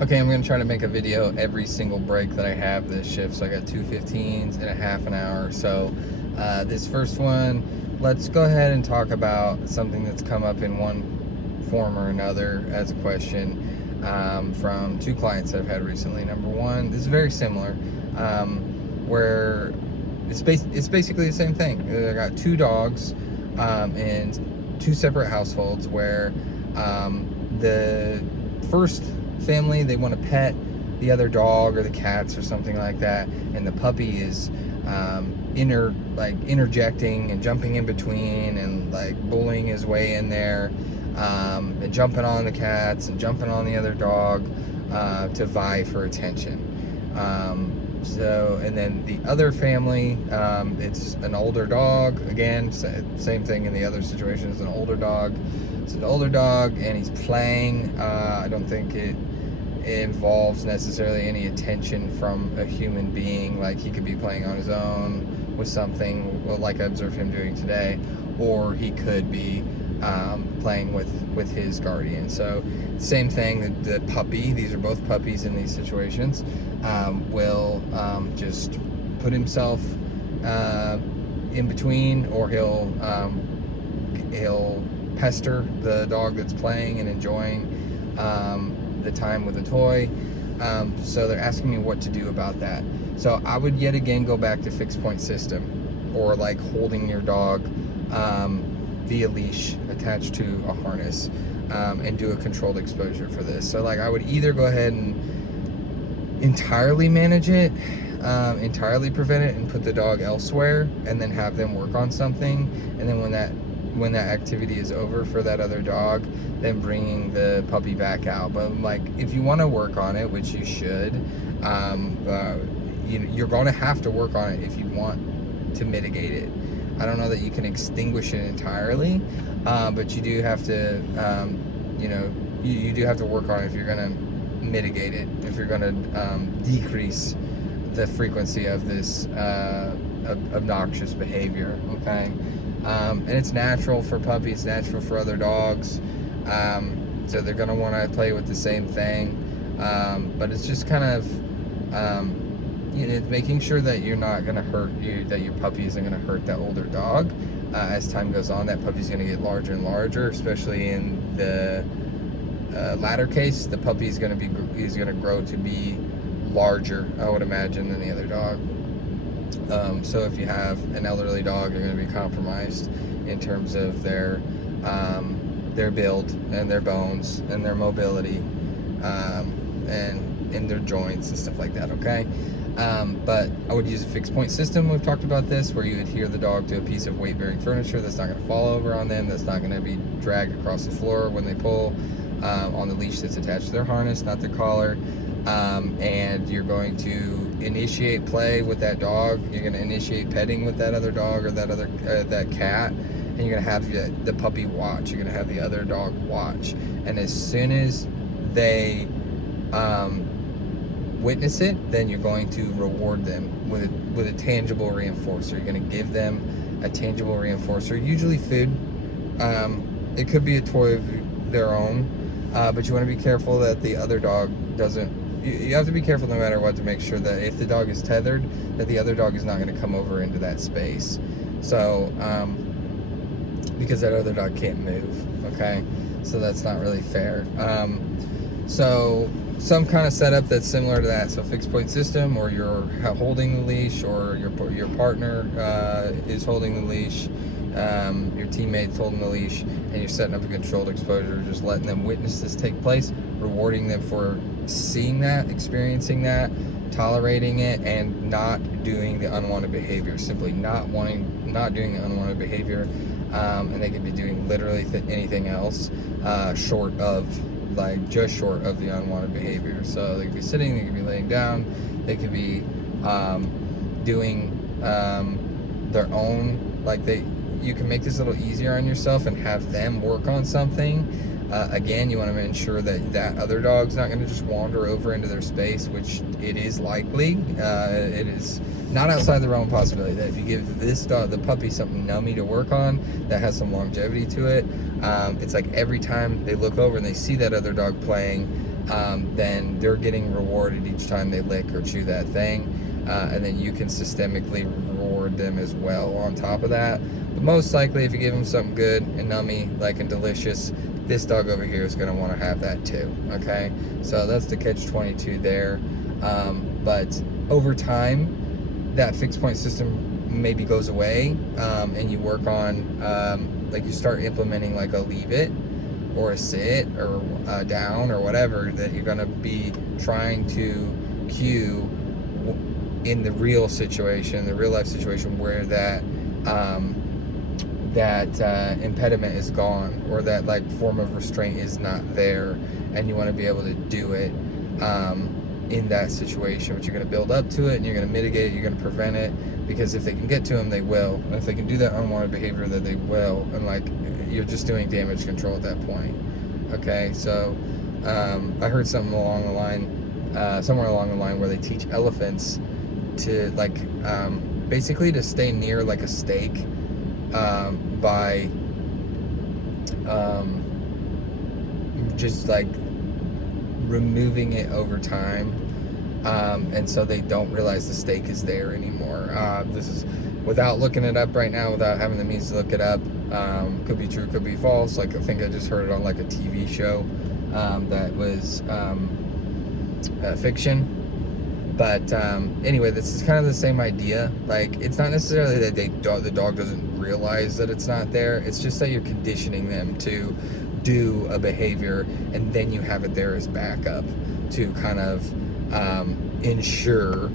Okay, I'm going to try to make a video every single break that I have this shift. So I got two 15s and a half an hour. So this first one, let's go ahead and talk about something that's come up in one form or another as a question from two clients that I've had recently. Number one, this is very similar, where it's basically the same thing. I got two dogs in two separate households where the first family, they want to pet the other dog or the cats or something like that, and the puppy is interjecting and jumping in between and like bullying his way in there, and jumping on the cats and jumping on the other dog to vie for attention. And then the other family, it's an older dog. Again, same thing in the other situation. It's an older dog. It's an older dog, and he's playing. I don't think it involves necessarily any attention from a human being. Like, he could be playing on his own with something, like I observed him doing today, or he could be playing with his guardian. So same thing, the puppy, these are both puppies in these situations, will just put himself in between, or he'll pester the dog that's playing and enjoying the time with the toy. So they're asking me what to do about that. So I would yet again go back to fixed point system, or like holding your dog via leash attached to a harness, and do a controlled exposure for this. So like I would either go ahead and entirely manage it, entirely prevent it, and put the dog elsewhere, and then have them work on something, and then when that activity is over for that other dog, then bringing the puppy back out. But like, if you want to work on it, which you should, you're going to have to work on it if you want to mitigate it. I don't know that you can extinguish it entirely, but you do have to, you do have to work on it if you're going to mitigate it, if you're going to decrease the frequency of this obnoxious behavior, okay? And it's natural for puppies, natural for other dogs, so they're going to want to play with the same thing, but it's just kind of making sure that you're not going to hurt that your puppy isn't going to hurt that older dog. As time goes on, that puppy's going to get larger and larger, especially in the latter case. The puppy is going to grow to be larger, I would imagine, than the other dog. So if you have an elderly dog, you're going to be compromised in terms of their build and their bones and their mobility, and in their joints and stuff like that, okay? But I would use a fixed point system. We've talked about this, where you adhere the dog to a piece of weight-bearing furniture that's not going to fall over on them, that's not going to be dragged across the floor when they pull, on the leash that's attached to their harness, not their collar. And you're going to initiate play with that dog. You're going to initiate petting with that other dog or that cat, and you're going to have the puppy watch. You're going to have the other dog watch, and as soon as they witness it, then you're going to reward them with a tangible reinforcer. You're going to give them a tangible reinforcer, usually food. It could be a toy of their own, but you want to be careful that the other dog doesn't. You have to be careful no matter what to make sure that if the dog is tethered, that the other dog is not going to come over into that space. So, because that other dog can't move, okay? So that's not really fair. So some kind of setup that's similar to that. So fixed point system, or you're holding the leash, or your partner is holding the leash, your teammate's holding the leash, and you're setting up a controlled exposure, just letting them witness this take place, rewarding them for seeing that, experiencing that, tolerating it, and not doing the unwanted behavior. Simply not doing the unwanted behavior, and they could be doing literally anything else, short of the unwanted behavior. So they could be sitting, they could be laying down, they could be doing their own, you can make this a little easier on yourself and have them work on something. Again, you want to ensure that other dog's not going to just wander over into their space, which it is likely. It is not outside the realm of possibility that if you give this dog, the puppy, something nummy to work on that has some longevity to it, it's like every time they look over and they see that other dog playing, then they're getting rewarded each time they lick or chew that thing. And then you can systemically reward them as well on top of that. But most likely, if you give them something good and nummy, like and delicious, this dog over here is going to want to have that too. Okay, so that's the catch-22 there. But over time, that fixed point system maybe goes away, and you work on like you start implementing like a leave it or a sit or down or whatever that you're going to be trying to cue in the real situation, the real life situation where that impediment is gone, or that like form of restraint is not there, and you want to be able to do it in that situation. But you're going to build up to it, and you're going to mitigate it, you're going to prevent it, because if they can get to them, they will. And if they can do that unwanted behavior, that they will. And like, you're just doing damage control at that point. Okay, so I heard something along the line, somewhere along the line, where they teach elephants to like basically to stay near like a stake by just like removing it over time, and so they don't realize the stake is there anymore. This is without looking it up right now, without having the means to look it up. Could be true, could be false. Like, I think I just heard it on like a TV show that was fiction. But anyway, this is kind of the same idea. Like, it's not necessarily that the dog doesn't realize that it's not there. It's just that you're conditioning them to do a behavior, and then you have it there as backup to kind of ensure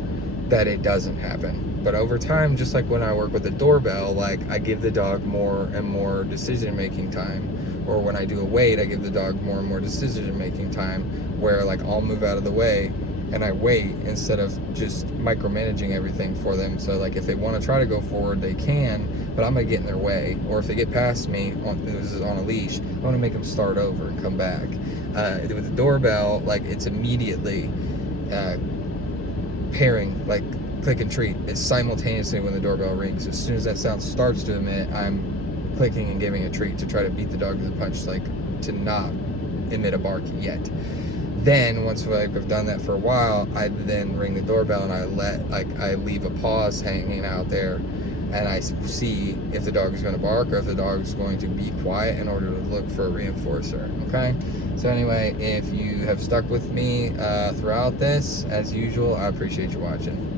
that it doesn't happen. But over time, just like when I work with the doorbell, like I give the dog more and more decision-making time. Or when I do a wait, I give the dog more and more decision-making time, where like I'll move out of the way and I wait instead of just micromanaging everything for them. So like if they want to try to go forward, they can, but I'm gonna get in their way. Or if they get past me this is on a leash, I'm gonna make them start over and come back. With the doorbell, like it's immediately pairing, like click and treat. It's simultaneously when the doorbell rings. As soon as that sound starts to emit, I'm clicking and giving a treat to try to beat the dog to the punch, like to not emit a bark yet. Then once I've done that for a while, I then ring the doorbell and I leave a pause hanging out there, and I see if the dog is going to bark or if the dog is going to be quiet in order to look for a reinforcer. Okay, so anyway, if you have stuck with me throughout this, as usual, I appreciate you watching.